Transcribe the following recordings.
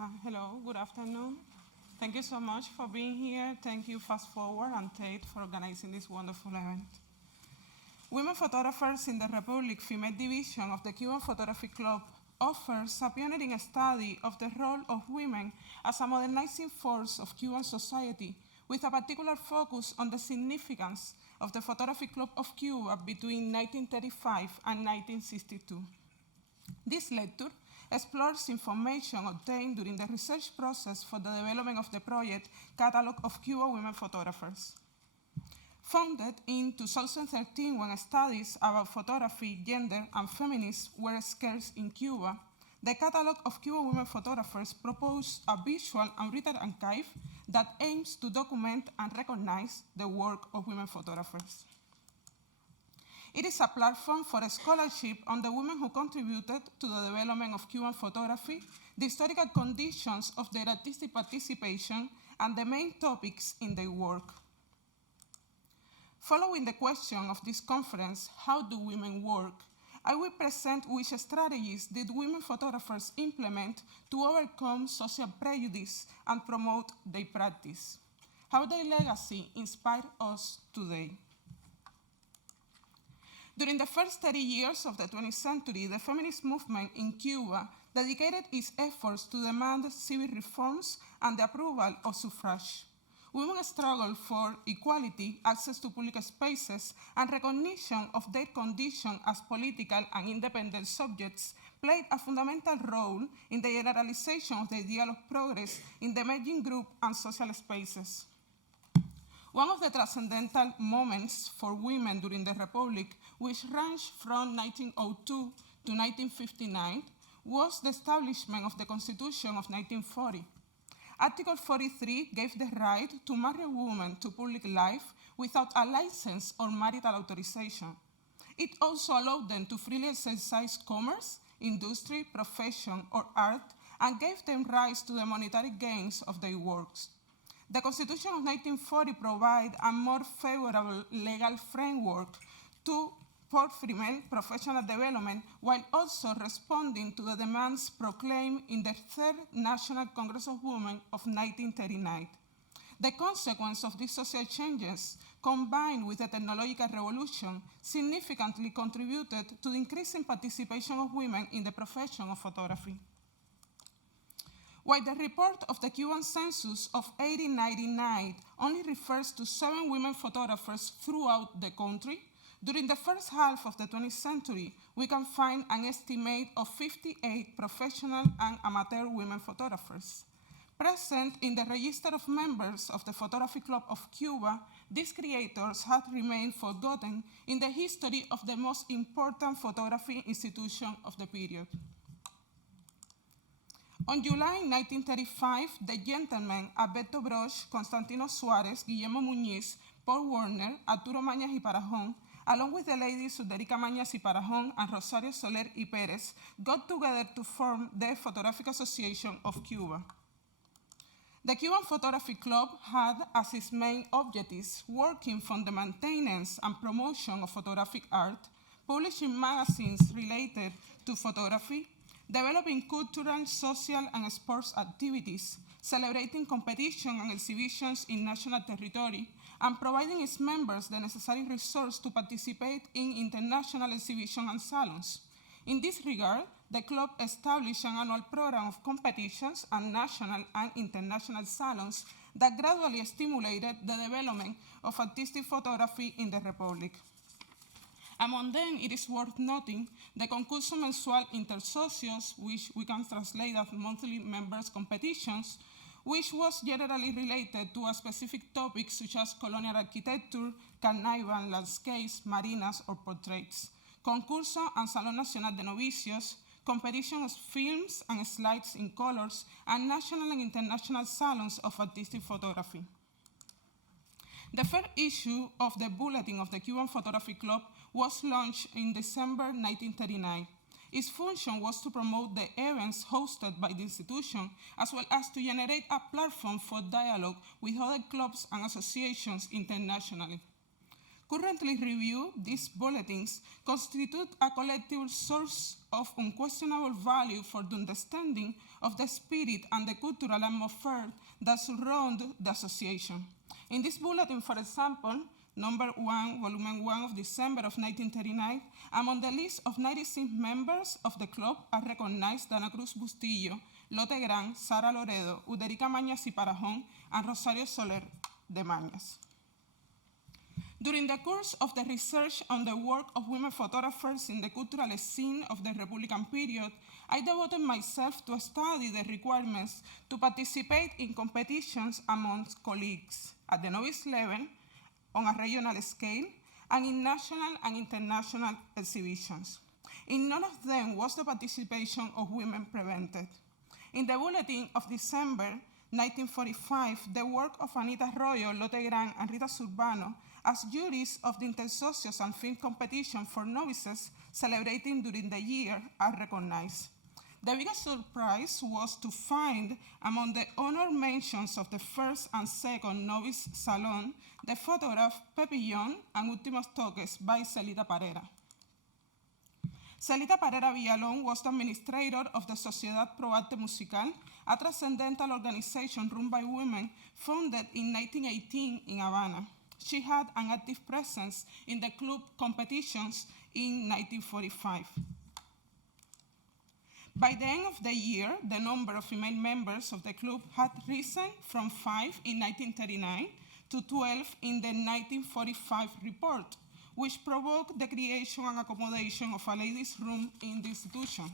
Hello, good afternoon. Thank you so much for being here. Thank you, Fast Forward and Tate, for organizing this wonderful event. Women photographers in the Republic Female Division of the Cuban Photographic Club offers a pioneering study of the role of women as a modernizing force of Cuban society, with a particular focus on the significance of the Photographic Club of Cuba between 1935 and 1962. This lecture explores information obtained during the research process for the development of the project Catalog of Cuba Women Photographers. Founded in 2013 when studies about photography, gender, and feminism were scarce in Cuba, the Catalog of Cuba Women Photographers proposed a visual and written archive that aims to document and recognize the work of women photographers. It is a platform for a scholarship on the women who contributed to the development of Cuban photography, the historical conditions of their artistic participation, and the main topics in their work. Following the question of this conference, how do women work, I will present which strategies did women photographers implement to overcome social prejudice and promote their practice. How their legacy inspired us today. During the first 30 years of the 20th century, the feminist movement in Cuba dedicated its efforts to demand civil reforms and the approval of suffrage. Women struggled for equality, access to public spaces, and recognition of their condition as political and independent subjects played a fundamental role in the generalization of the ideal of progress in the emerging group and social spaces. One of the transcendental moments for women during the Republic, which ranged from 1902 to 1959, was the establishment of the Constitution of 1940. Article 43 gave the right to marry a woman to public life without a license or marital authorization. It also allowed them to freely exercise commerce, industry, profession, or art, and gave them rights to the monetary gains of their works. The Constitution of 1940 provided a more favorable legal framework for female professional development, while also responding to the demands proclaimed in the Third National Congress of Women of 1939. The consequence of these social changes, combined with the technological revolution, significantly contributed to the increasing participation of women in the profession of photography. While the report of the Cuban census of 1899 only refers to 7 women photographers throughout the country, during the first half of the 20th century, we can find an estimate of 58 professional and amateur women photographers. Present in the register of members of the Photographic Club of Cuba, these creators had remained forgotten in the history of the most important photography institution of the period. On July 1935, the gentlemen Alberto Broch, Constantino Suarez, Guillermo Muñiz, Paul Werner, Arturo Mañas y Parajón, along with the ladies Suderica Mañas y Parajón and Rosario Soler y Pérez, got together to form the Photographic Association of Cuba. The Cuban Photographic Club had as its main objectives working for the maintenance and promotion of photographic art, publishing magazines related to photography, developing cultural, social, and sports activities, celebrating competition and exhibitions in national territory, and providing its members the necessary resources to participate in international exhibitions and salons. In this regard, the club established an annual program of competitions and national and international salons that gradually stimulated the development of artistic photography in the Republic. Among them, it is worth noting the Concurso Mensual Intersocios, which we can translate as monthly members' competitions, which was generally related to a specific topic such as colonial architecture, carnival, landscapes, marinas, or portraits. Concurso and Salón Nacional de Novicios, competition of films and slides in colors, and national and international salons of artistic photography. The first issue of the Bulletin of the Cuban Photographic Club was launched in December 1939. Its function was to promote the events hosted by the institution, as well as to generate a platform for dialogue with other clubs and associations internationally. currently review these bulletins constitute a collective source of unquestionable value for the understanding of the spirit and the cultural atmosphere that surround the association. In this bulletin, for example, number 1, volume 1 of December of 1939, among the list of 96 members of the club are recognized Dana Cruz Bustillo, Lotte Gran, Sara Loredo, Uderica Mañas y Parajón, and Rosario Soler de Mañas. During the course of the research on the work of women photographers in the cultural scene of the Republican period, I devoted myself to study the requirements to participate in competitions amongst colleagues at the novice level, on a regional scale, and in national and international exhibitions. In none of them was the participation of women prevented. In the bulletin of December 1945, the work of Anita Arroyo, Lotte Gran, and Rita Zurbano as juries of the Intersocios and Film Competition for Novices celebrating during the year are recognized. The biggest surprise was to find among the honor mentions of the first and second Novice Salon the photograph Pepillon and Últimos Toques by Celita Parera. Celita Parera Villalón was the administrator of the Sociedad Pro Arte Musical, a transcendental organization run by women founded in 1918 in Havana. She had an active presence in the club competitions in 1945. By the end of the year, the number of female members of the club had risen from 5 in 1939 to 12 in the 1945 report, which provoked the creation and accommodation of a ladies' room in the institution.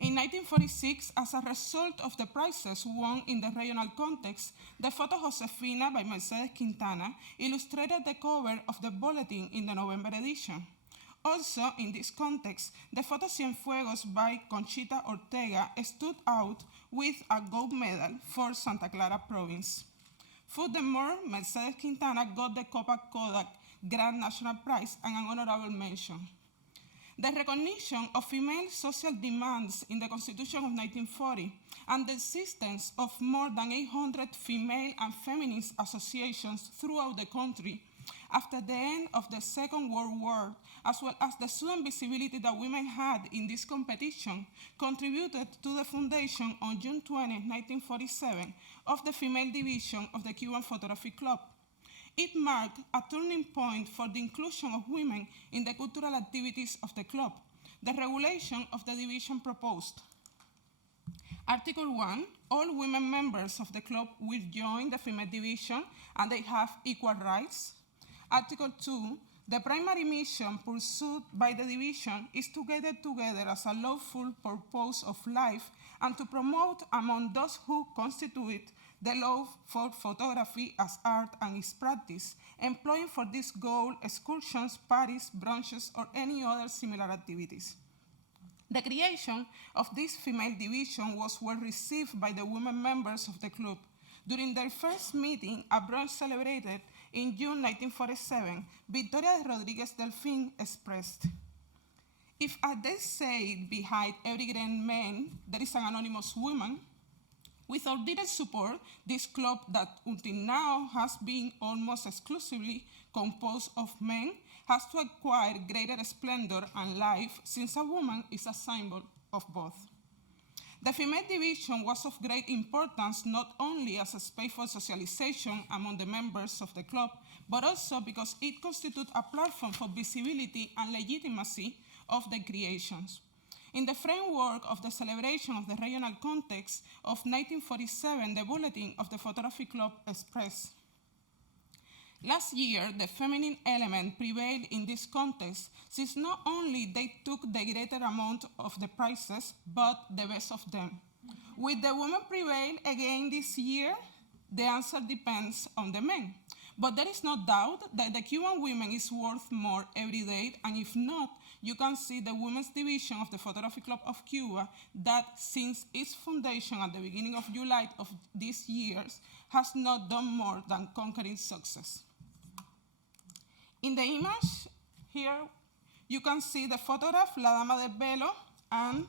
In 1946, as a result of the prizes won in the regional context, the photo Josefina by Mercedes Quintana illustrated the cover of the bulletin in the November edition. Also, in this context, the photo Cienfuegos by Conchita Ortega stood out with a gold medal for Santa Clara province. Furthermore, Mercedes Quintana got the Copa Kodak Grand National Prize and an honorable mention. The recognition of female social demands in the Constitution of 1940 and the existence of more than 800 female and feminist associations throughout the country after the end of the Second World War, as well as the sudden visibility that women had in this competition, contributed to the foundation on June 20, 1947, of the female division of the Cuban Photographic Club. It marked a turning point for the inclusion of women in the cultural activities of the club. The regulation of the division proposed. Article 1, all women members of the club will join the female division and they have equal rights. Article 2, the primary mission pursued by the division is to gather together as a lawful purpose of life and to promote among those who constitute the love for photography as art and its practice, employing for this goal excursions, parties, brunches, or any other similar activities. The creation of this female division was well received by the women members of the club. During their first meeting, a brunch celebrated in June 1947, Victoria de Rodriguez Delfin expressed, "If, as they say, behind every great man, there is an anonymous woman, with our direct support, this club that until now has been almost exclusively composed of men has to acquire greater splendor and life since a woman is a symbol of both." The female division was of great importance not only as a space for socialization among the members of the club, but also because it constituted a platform for visibility and legitimacy of the creations. In the framework of the celebration of the regional context of 1947, the Bulletin of the Photographic Club expressed, "Last year, the feminine element prevailed in this context, since not only they took the greater amount of the prizes, but the best of them. Will the women prevail again this year? The answer depends on the men. But there is no doubt that the Cuban women is worth more every day, and if not, you can see the women's division of the Photographic Club of Cuba that since its foundation at the beginning of July of this year has not done more than conquering success." In the image here, you can see the photograph La Dama del Velo and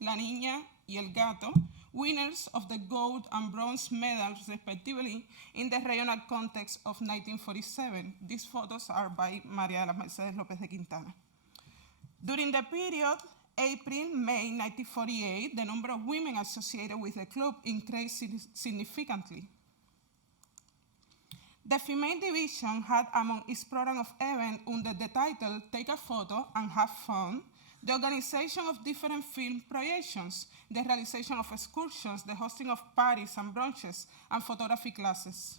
La Niña y el Gato, winners of the gold and bronze medals, respectively, in the regional context of 1947. These photos are by María de las Mercedes López de Quintana. During the period April-May 1948, the number of women associated with the club increased significantly. The female division had among its program of events under the title Take a Photo and Have Fun, the organization of different film projections, the realization of excursions, the hosting of parties and brunches, and photography classes.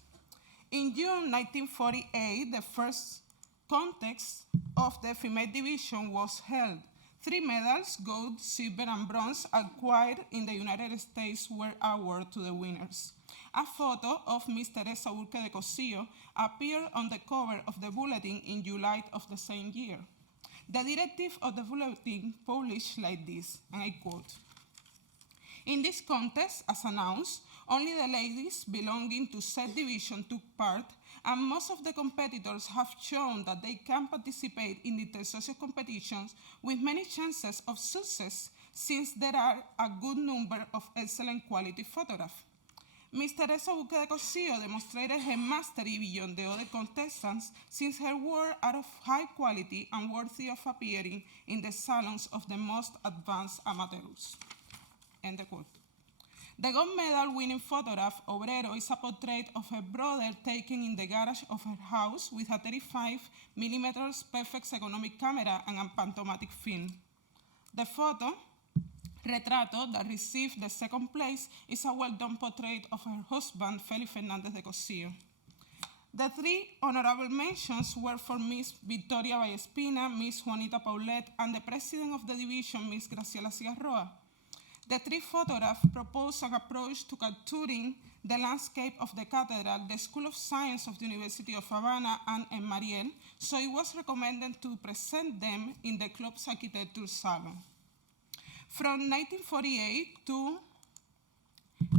In June 1948, the first contest of the female division was held. 3 medals, gold, silver, and bronze, acquired in the United States were awarded to the winners. A photo of Ms. Teresa Burke de Cosillo appeared on the cover of the bulletin in July of the same year. The directive of the bulletin published like this, and I quote, "In this contest, as announced, only the ladies belonging to said division took part, and most of the competitors have shown that they can participate in the intersocial competitions with many chances of success, since there are a good number of excellent quality photographs. Ms. Teresa Burke de Cosillo demonstrated her mastery beyond the other contestants, since her work are of high quality and worthy of appearing in the salons of the most advanced amateurs." End quote. The gold medal winning photograph, Obrero, is a portrait of her brother taken in the garage of her house with a 35mm perfect economic camera and a pantomatic film. The photo, Retrato, that received the second place, is a well-done portrait of her husband, Félix Fernández de Cosillo. The 3 honorable mentions were for Ms. Victoria Vallespina, Ms. Juanita Paulette, and the president of the division, Ms. Graciela Cigarroa. The 3 photographs propose an approach to capturing the landscape of the cathedral, the School of Science of the University of Havana, and El Mariel, so it was recommended to present them in the club's architecture salon. From 1948 to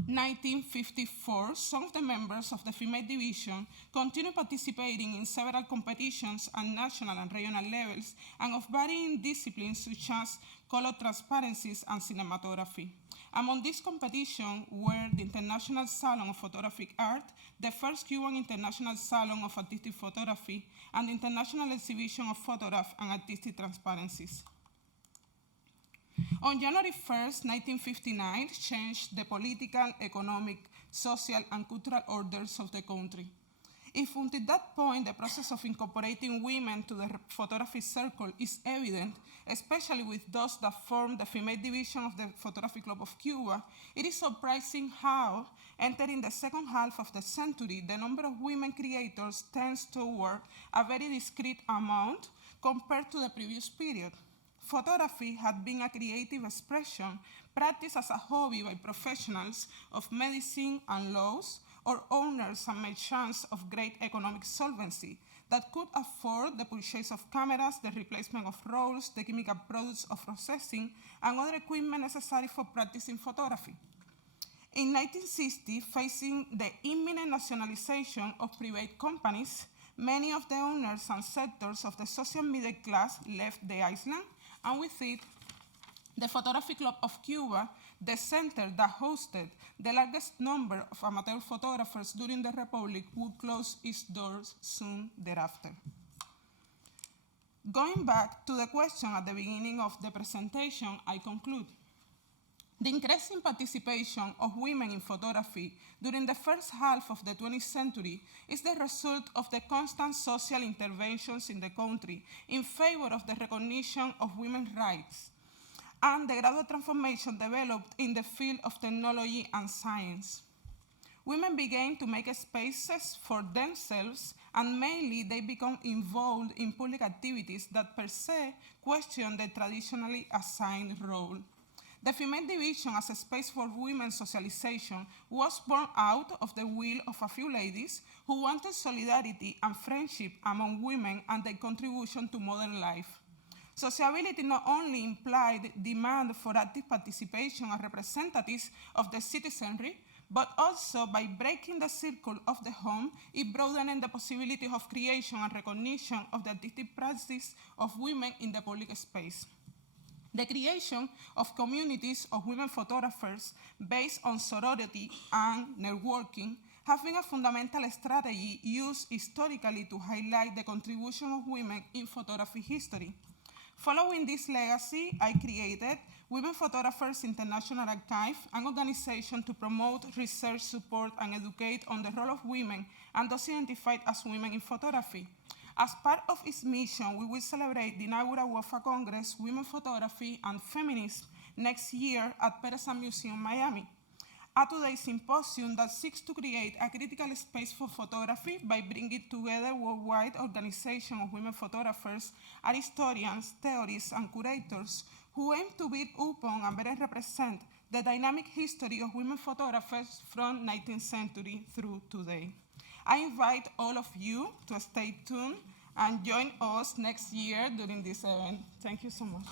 1954, some of the members of the female division continued participating in several competitions at national and regional levels and of varying disciplines such as color transparencies and cinematography. Among these competitions were the International Salon of Photographic Art, the first Cuban International Salon of Artistic Photography, and the International Exhibition of Photograph and Artistic Transparencies. On January 1st, 1959, changed the political, economic, social, and cultural orders of the country. If until that point the process of incorporating women to the photography circle is evident, especially with those that form the female division of the Photography Club of Cuba, it is surprising how, entering the second half of the century, the number of women creators tends toward a very discrete amount compared to the previous period. Photography had been a creative expression practiced as a hobby by professionals of medicine and laws, or owners and merchants of great economic solvency that could afford the purchase of cameras, the replacement of rolls, the chemical products of processing, and other equipment necessary for practicing photography. In 1960, facing the imminent nationalization of private companies, many of the owners and sectors of the social middle class left the island, and with it, the Photography Club of Cuba, the center that hosted the largest number of amateur photographers during the Republic, would close its doors soon thereafter. Going back to the question at the beginning of the presentation, I conclude. The increasing participation of women in photography during the first half of the 20th century is the result of the constant social interventions in the country in favor of the recognition of women's rights and the gradual transformation developed in the field of technology and science. Women began to make spaces for themselves, and mainly they become involved in public activities that per se question the traditionally assigned role. The female division as a space for women's socialization was born out of the will of a few ladies who wanted solidarity and friendship among women and their contribution to modern life. Sociability not only implied demand for active participation as representatives of the citizenry, but also by breaking the circle of the home, it broadened the possibility of creation and recognition of the artistic practice of women in the public space. The creation of communities of women photographers based on sorority and networking have been a fundamental strategy used historically to highlight the contribution of women in photography history. Following this legacy, I created Women Photographers International Archive, an organization to promote research, support, and educate on the role of women and those identified as women in photography. As part of its mission, we will celebrate the inaugural WOFA Congress, Women Photography and Feminism, next year at Peterson Museum, Miami. A two-day symposium that seeks to create a critical space for photography by bringing together worldwide organization of women photographers, art historians, theorists, and curators who aim to build upon and better represent the dynamic history of women photographers from 19th century through today. I invite all of you to stay tuned and join us next year during this event. Thank you so much.